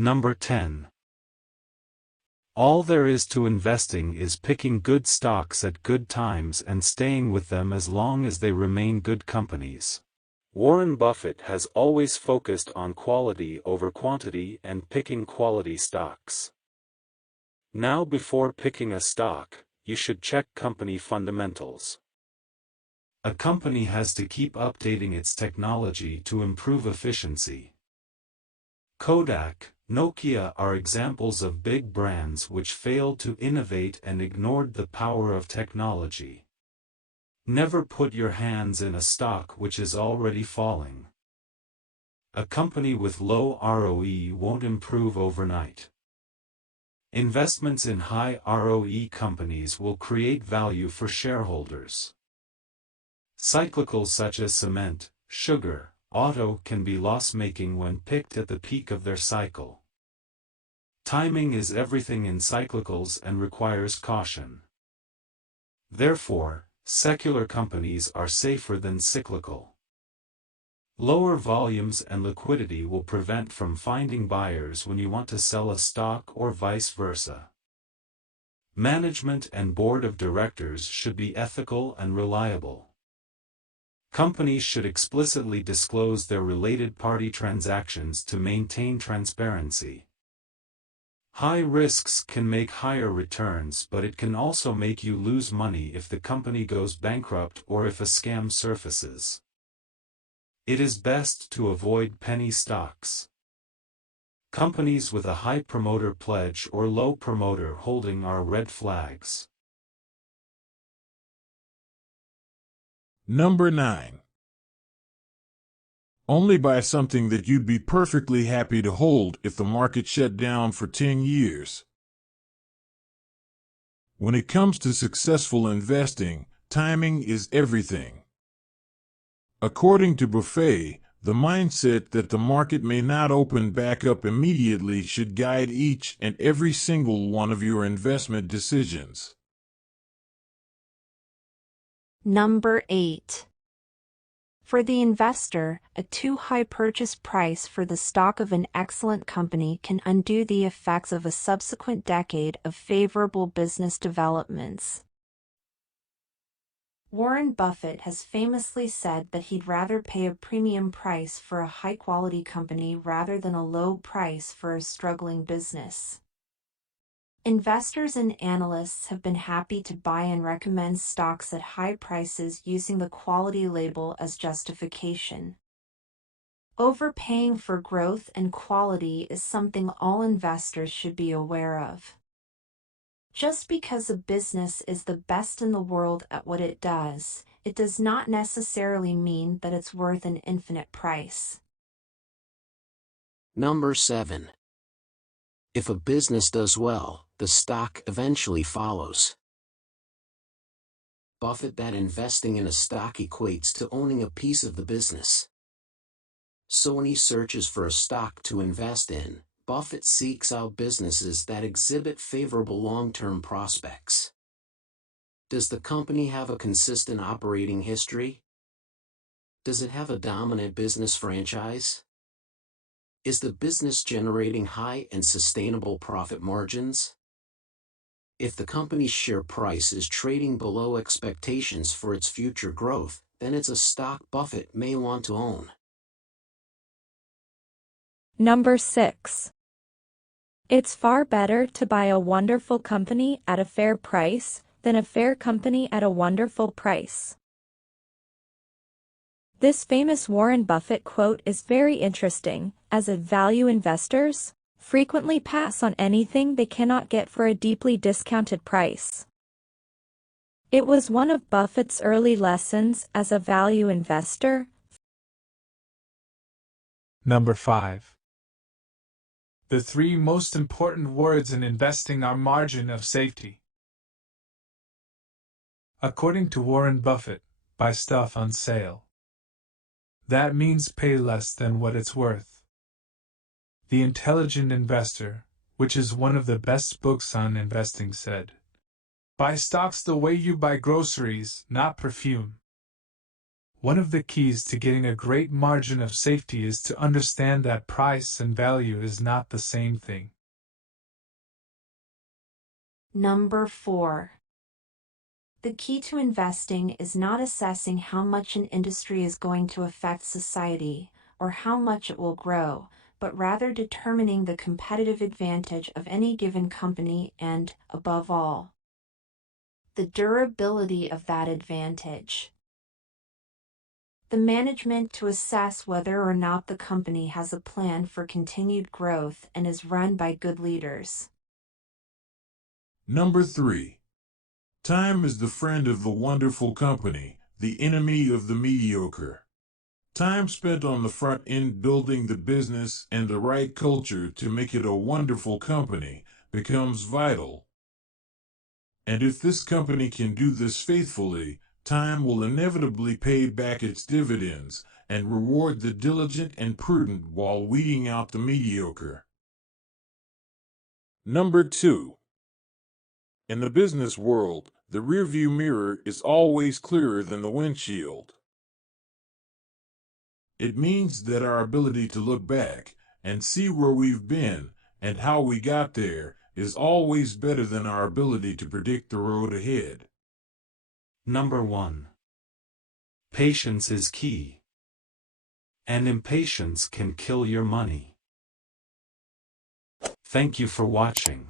Number 10. All there is to investing is picking good stocks at good times and staying with them as long as they remain good companies. Warren Buffett has always focused on quality over quantity and picking quality stocks. Now, before picking a stock, you should check company fundamentals. A company has to keep updating its technology to improve efficiency. Kodak, Nokia are examples of big brands which failed to innovate and ignored the power of technology. Never put your hands in a stock which is already falling. A company with low ROE won't improve overnight. Investments in high ROE companies will create value for shareholders. Cyclicals such as cement, sugar, auto can be loss-making when picked at the peak of their cycle. Timing is everything in cyclicals and requires caution. Therefore, secular companies are safer than cyclical. Lower volumes and liquidity will prevent from finding buyers when you want to sell a stock or vice versa. Management and board of directors should be ethical and reliable. Companies should explicitly disclose their related party transactions to maintain transparency. High risks can make higher returns, but it can also make you lose money if the company goes bankrupt or if a scam surfaces. It is best to avoid penny stocks. Companies with a high promoter pledge or low promoter holding are red flags. Number 9. Only buy something that you'd be perfectly happy to hold if the market shut down for 10 years. When it comes to successful investing, timing is everything. According to Buffett, the mindset that the market may not open back up immediately should guide each and every single one of your investment decisions. Number 8. For the investor, a too high purchase price for the stock of an excellent company can undo the effects of a subsequent decade of favorable business developments. Warren Buffett has famously said that he'd rather pay a premium price for a high-quality company rather than a low price for a struggling business. Investors and analysts have been happy to buy and recommend stocks at high prices using the quality label as justification. Overpaying for growth and quality is something all investors should be aware of. Just because a business is the best in the world at what it does, it does not necessarily mean that it's worth an infinite price. Number 7. If a business does well, the stock eventually follows. Buffett bet investing in a stock equates to owning a piece of the business. So when he searches for a stock to invest in, Buffett seeks out businesses that exhibit favorable long-term prospects. Does the company have a consistent operating history? Does it have a dominant business franchise? Is the business generating high and sustainable profit margins? If the company's share price is trading below expectations for its future growth, then it's a stock Buffett may want to own. Number 6. It's far better to buy a wonderful company at a fair price than a fair company at a wonderful price. This famous Warren Buffett quote is very interesting, as value investors frequently pass on anything they cannot get for a deeply discounted price. It was one of Buffett's early lessons as a value investor. Number 5. The 3 most important words in investing are margin of safety. According to Warren Buffett, buy stuff on sale. That means pay less than what it's worth. The Intelligent Investor, which is one of the best books on investing, said, "Buy stocks the way you buy groceries, not perfume." One of the keys to getting a great margin of safety is to understand that price and value is not the same thing. Number 4. The key to investing is not assessing how much an industry is going to affect society, or how much it will grow, but rather determining the competitive advantage of any given company and, above all, the durability of that advantage. The management to assess whether or not the company has a plan for continued growth and is run by good leaders. Number 3. Time is the friend of the wonderful company, the enemy of the mediocre. Time spent on the front end building the business and the right culture to make it a wonderful company becomes vital. And if this company can do this faithfully, time will inevitably pay back its dividends and reward the diligent and prudent while weeding out the mediocre. Number 2. In the business world, the rearview mirror is always clearer than the windshield. It means that our ability to look back and see where we've been and how we got there is always better than our ability to predict the road ahead. Number 1. Patience is key. And impatience can kill your money. Thank you for watching.